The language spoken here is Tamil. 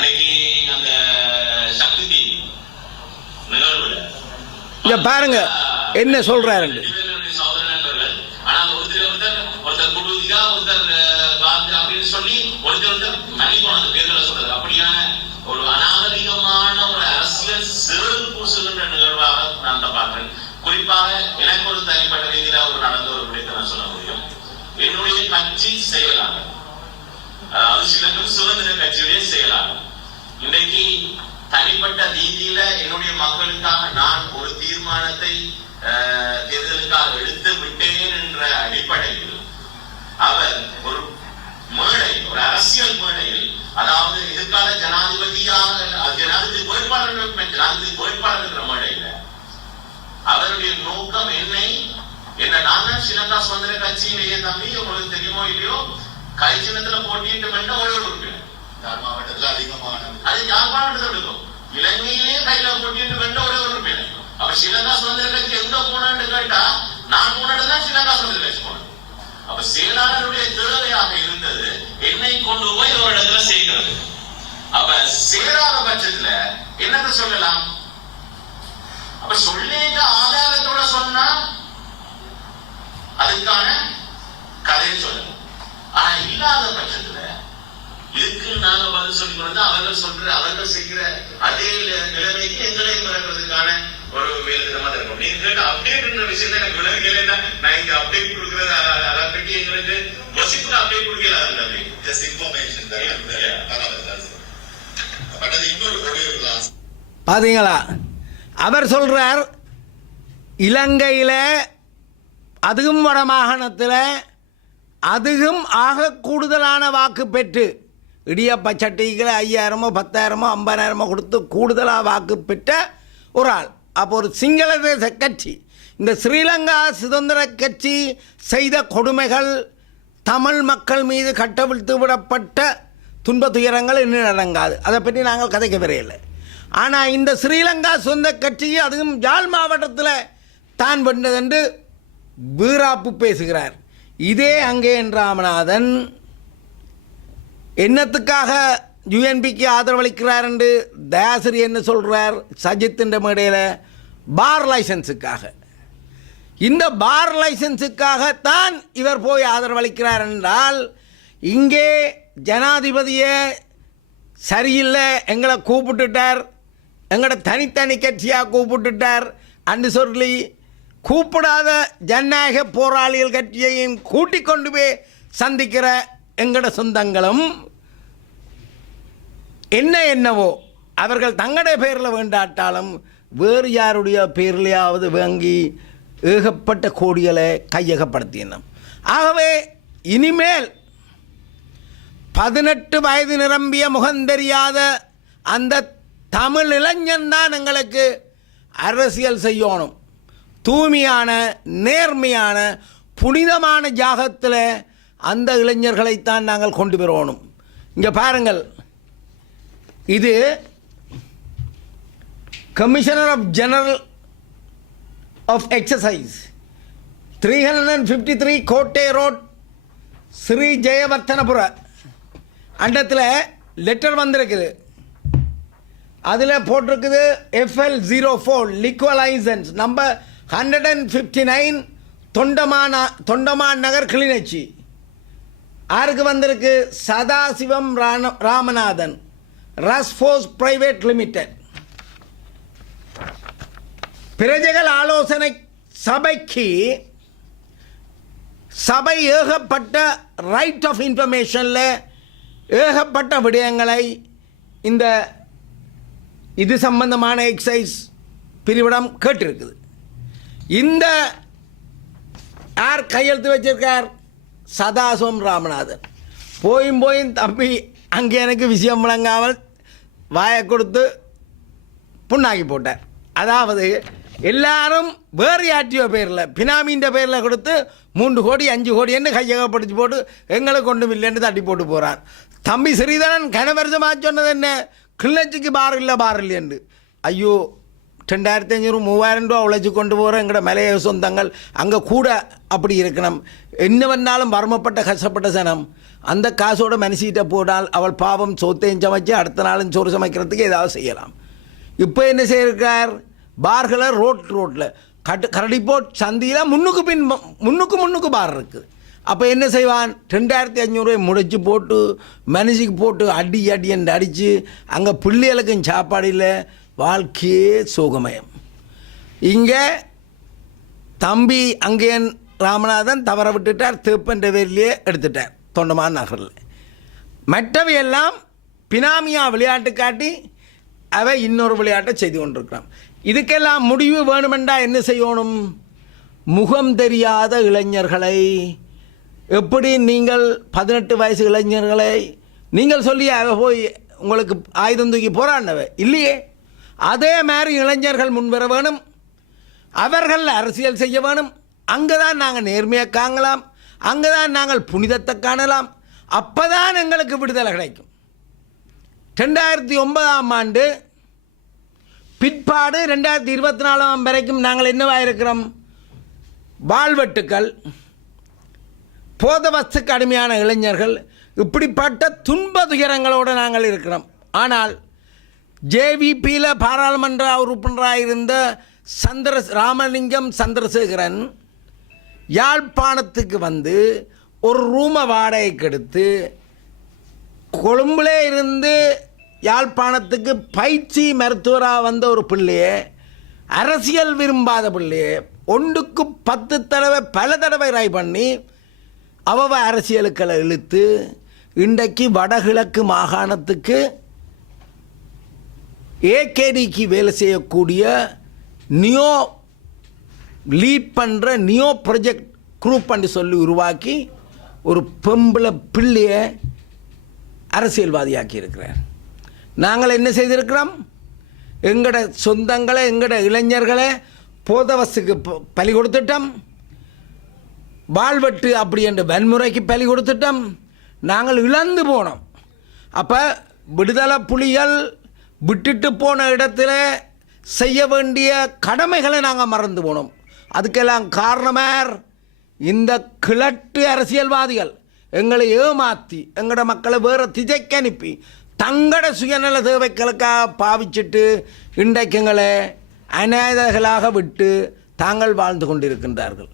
அன்னைக்கு அந்த சக்தி நிகழ்வுல இங்க பாருங்க என்ன சொல்றாரு. சகோதரர்கள் ஆனா ஒருத்தர் குடுதிகா ஒருத்தர் அப்படின்னு சொல்லி ஒருத்தர் மன்னிக்கணும் அந்த பேர்களை சொல்றது. அப்படியான ஒரு அநாகரிகமான ஒரு அரசியல் சிறு பூசுகின்ற நிகழ்வாக நான் பார்க்கிறேன். குறிப்பாக எனக்கு ஒரு தனிப்பட்ட ரீதியில ஒரு நடந்த ஒரு விடயத்தை நான் சொல்ல முடியும். என்னுடைய கட்சி செயலாளர், அதாவது சிலருக்கு சுதந்திர கட்சியுடைய செயலாளர், இன்றைக்கு தனிப்பட்ட ரீதியில என்னுடைய மக்களுக்காக நான் ஒரு தீர்மானத்தை தேர்தலுக்காக எடுத்து விட்டேன் என்ற அடிப்படையில் அவர் ஒரு மேடை, ஒரு அரசியல் மேடையில், அதாவது எதிர்கால ஜனாதிபதியாக ஜனாதிபதி வேட்பாளர் என்ற மேடையில அவருடைய நோக்கம் என்ன நான் தான் ஸ்ரீலங்கா சுதந்திர கட்சியிலேயே தம்பி உங்களுக்கு தெரியுமோ இல்லையோ கை சின்னத்துல போட்டிட்டு வேண்ட ஒரு உறுப்பினர் மாவட்டத்தில் அதிகமான அது யார் மாவட்டத்தில் இருக்கும் இலங்கையிலேயே கையில போட்டிட்டு வேண்ட ஒரு உறுப்பினர். அப்ப ஸ்ரீலங்கா சுதந்திர கட்சி எங்க போனான்னு கேட்டா நான் போனதுதான் ஸ்ரீலங்கா சுதந்திர கட்சி போனேன். அப்ப செயலாளருடைய தேவையாக இருந்தது என்னை கொண்டு போய் ஒரு இடத்துல சேர்க்கிறது. அப்ப சேராத பட்சத்துல என்னத்தை சொல்லலாம்? அப்ப சொல்லேங்க ஆதாரத்தோட சொன்னா அதுக்கான கதையை சொல்லணும். ஆனா இல்லாத பட்சத்துல இதுக்கு நாங்க பதில் சொல்லி கொடுத்தா அவர்கள் செய்கிற அதே நிலைமைக்கு எங்களையும் மறக்கிறதுக்கான ஒரு வேலைமா இருக்கும். நீங்க கேட்ட அப்டேட் விஷயம் தான் எனக்கு விளங்கல. நான் இங்க அப்டேட் கொடுக்கறது அதை பற்றி எங்களுக்கு வசிப்புக்கு அப்டேட் கொடுக்கல. ஜஸ்ட் இன்ஃபர்மேஷன் பாத்தீங்களா? அவர் சொல்றார் இலங்கையில அதுவும் வட மாகாணத்தில் அதுவும் ஆக கூடுதலான வாக்கு பெற்று இடியப்ப சட்டிகளை 5000 10,000 50,000 கொடுத்து கூடுதலாக வாக்கு பெற்ற ஒரு ஆள். அப்போ ஒரு சிங்கள தேச கட்சி இந்த ஸ்ரீலங்கா சுதந்திர கட்சி செய்த கொடுமைகள், தமிழ் மக்கள் மீது கட்டவிழ்த்து விடப்பட்ட துன்ப துயரங்கள் இன்னும் அடங்காது. அதை பற்றி நாங்கள் கதைக்க வரையில்லை. ஆனால் இந்த ஸ்ரீலங்கா சுதந்திர கட்சி அதுவும் யாழ் மாவட்டத்தில் தான் வென்றதென்று வீராப்பு பேசுகிறார். இதே அங்கே ராமநாதன் என்னத்துக்காக யுஎன்பிக்கு ஆதரவளிக்கிறார் என்று தயாசிரி என்ன சொல்கிறார்? சஜித் என்ற மேடையில் பார் லைசன்ஸுக்காக, இந்த பார் லைசன்ஸுக்காகத்தான் இவர் போய் ஆதரவளிக்கிறார் என்றால் இங்கே ஜனாதிபதியை சரியில்லை, எங்களை கூப்பிட்டுட்டார், எங்களோட தனித்தனி கட்சியாக கூப்பிட்டுட்டார் அன்று சொல்லி கூப்பிடாத ஜனநாயக போராளிகள் கட்சியையும் கூட்டிக் கொண்டு போய் சந்திக்கிற எங்கட சொந்தங்களும் என்னவோ அவர்கள் தங்களுடைய பேரில் வேண்டாட்டாலும் வேறு யாருடைய பேர்லையாவது வாங்கி ஏகப்பட்ட கோடிகளை கையகப்படுத்தினோம். ஆகவே இனிமேல் 18 வயது நிரம்பிய முகந்தெரியாத அந்த தமிழ் இளைஞன் தான் எங்களுக்கு அரசியல் செய்யணும். தூய்மையான நேர்மையான புனிதமான ஜாகத்தில் அந்த இளைஞர்களைத்தான் நாங்கள் கொண்டு வரணும். இங்கே பாருங்கள், இது commissioner of general of excise 353 கோட்டை ரோட் ஸ்ரீ ஜெயவர்த்தனபுர அண்டத்தில் லெட்டர் வந்திருக்குது. அதில் போட்டிருக்குது FL04 liquor licence number 159 Thondaman Nagar Kilinochchi. யாருக்கு வந்திருக்கு? சதாசிவம் ராமநாதன், ரஸ்போஸ் பிரைவேட் லிமிடெட். பிரஜைகள் ஆலோசனை சபைக்கு சபை ஏகப்பட்ட ரைட் ஆஃப் இன்ஃபர்மேஷனில் ஏகப்பட்ட விடயங்களை இந்த இது சம்பந்தமான எக்ஸைஸ் பிரிவிடம் கேட்டிருக்குது. இந்த யார் கையெழுத்து வச்சிருக்கார்? சதாசிவம் ராமநாதன். போயும் தம்பி அங்கே எனக்கு விஷயம் விளங்காமல் வாயை கொடுத்து புண்ணாக்கி போட்டார். அதாவது எல்லாரும் வேறு யாற்றியோ பேரில் பினாமின்ற பேரில் கொடுத்து 3 கோடி 5 கோடி என்று கையகப்படுத்தி போட்டு எங்களுக்கு ஒன்றும் இல்லைன்னு தட்டி போட்டு போகிறார். தம்பி ஸ்ரீதரன் கனவரிசமாக சொன்னது என்ன? கிளிநொச்சிக்கு பார் இல்லை என்று. ஐயோ, 2500 3000 ரூபா உழைச்சி கொண்டு போகிற எங்களோட மலைய சொந்தங்கள் அங்கே கூட அப்படி இருக்கணும். என்ன வந்தாலும் வறுமப்பட்ட கஷ்டப்பட்ட சனம் அந்த காசோட மனுஷிட்ட போனால் அவள் பாவம் சோத்தையும் சமைச்சு அடுத்த நாளும் சோறு சமைக்கிறதுக்கு ஏதாவது செய்யலாம். இப்போ என்ன செய்யிருக்கார், பார்களை ரோட்டில் கரடிப்போட் சந்தியில் முன்னுக்கு பார் இருக்குது. அப்போ என்ன செய்வான், 2500 முடிச்சு போட்டு மனுஷிக்கு போட்டு அடி என்று அடித்து அங்கே பிள்ளைகளுக்கும் சாப்பாடு இல்லை, வாழ்க்கையே சோகமயம். இங்கே தம்பி அங்கேயன் ராமநாதன் தவற விட்டுட்டார், திருப்பன்ற வேலையே எடுத்துட்டார் தொண்டமான் நகரில். மற்றவையெல்லாம் பினாமியா விளையாட்டு காட்டி அவை இன்னொரு விளையாட்டை செய்து கொண்டிருக்கிறான். இதுக்கெல்லாம் முடிவு வேணுமெண்டா என்ன செய்யணும், முகம் தெரியாத இளைஞர்களை எப்படி நீங்கள் 18 வயசு இளைஞர்களை நீங்கள் சொல்லி அவ போய் உங்களுக்கு ஆயுதம் தூக்கி போராடினவை இல்லையே, அதே மாதிரி இளைஞர்கள் முன்வர வேணும், அவர்கள் அரசியல் செய்ய வேணும். அங்கே தான் நாங்கள் நேர்மையை காணலாம், அங்கே தான் நாங்கள் புனிதத்தை காணலாம், அப்போ தான் எங்களுக்கு விடுதலை கிடைக்கும். 2009ஆம் ஆண்டு பிற்பாடு 2024 வரைக்கும் நாங்கள் என்னவாக இருக்கிறோம், வாழ்வெட்டுக்கள், போதவஸ்துக்கு அடிமையான இளைஞர்கள், இப்படிப்பட்ட துன்ப துயரங்களோடு நாங்கள் இருக்கிறோம். ஆனால் ஜேவிபியில் பாராளுமன்ற உறுப்பினராக இருந்த ராமலிங்கம் சந்திரசேகரன் யாழ்ப்பாணத்துக்கு வந்து ஒரு ரூமை வாடகைக்கு எடுத்து கொழும்புலே இருந்து யாழ்ப்பாணத்துக்கு பயிற்சி மருத்துவராக வந்த ஒரு பிள்ளையை, அரசியல் விரும்பாத பிள்ளையை ஒன்றுக்கு 10 தடவை பல தடவை ராய் பண்ணி அவ அரசியலுக்களை இழுத்து இன்றைக்கு வடகிழக்கு மாகாணத்துக்கு ஏகேடிக்கு வேலை செய்யக்கூடிய நியோ லீட் பண்ணுற நியோ ப்ரொஜெக்ட் குரூப் என்று சொல்லி உருவாக்கி ஒரு பொம்பளை பிள்ளையை அரசியல்வாதியாக்கி இருக்கிறார். நாங்கள் என்ன செய்திருக்கிறோம், எங்களோட சொந்தங்களை எங்களோட இளைஞர்களை போதவசுக்கு பலி கொடுத்துட்டோம், வாழ்வெட்டு அப்படி என்ற வன்முறைக்கு பலி கொடுத்துட்டோம், நாங்கள் இழந்து போனோம். அப்போ விடுதலை புலிகள் விட்டுட்டு போன இடத்துல செய்ய வேண்டிய கடமைகளை நாங்கள் மறந்து போனோம். அதுக்கெல்லாம் காரணமார் இந்த கிழட்டு அரசியல்வாதிகள் எங்களை ஏமாற்றி எங்களோட மக்களை வேறு திசைக்கு அனுப்பி தங்களோட சுயநல தேவைகளுக்காக பாவிச்சிட்டு இன்றைக்கு எங்களை அநாதைகளாக விட்டு தாங்கள் வாழ்ந்து கொண்டிருக்கின்றார்கள்.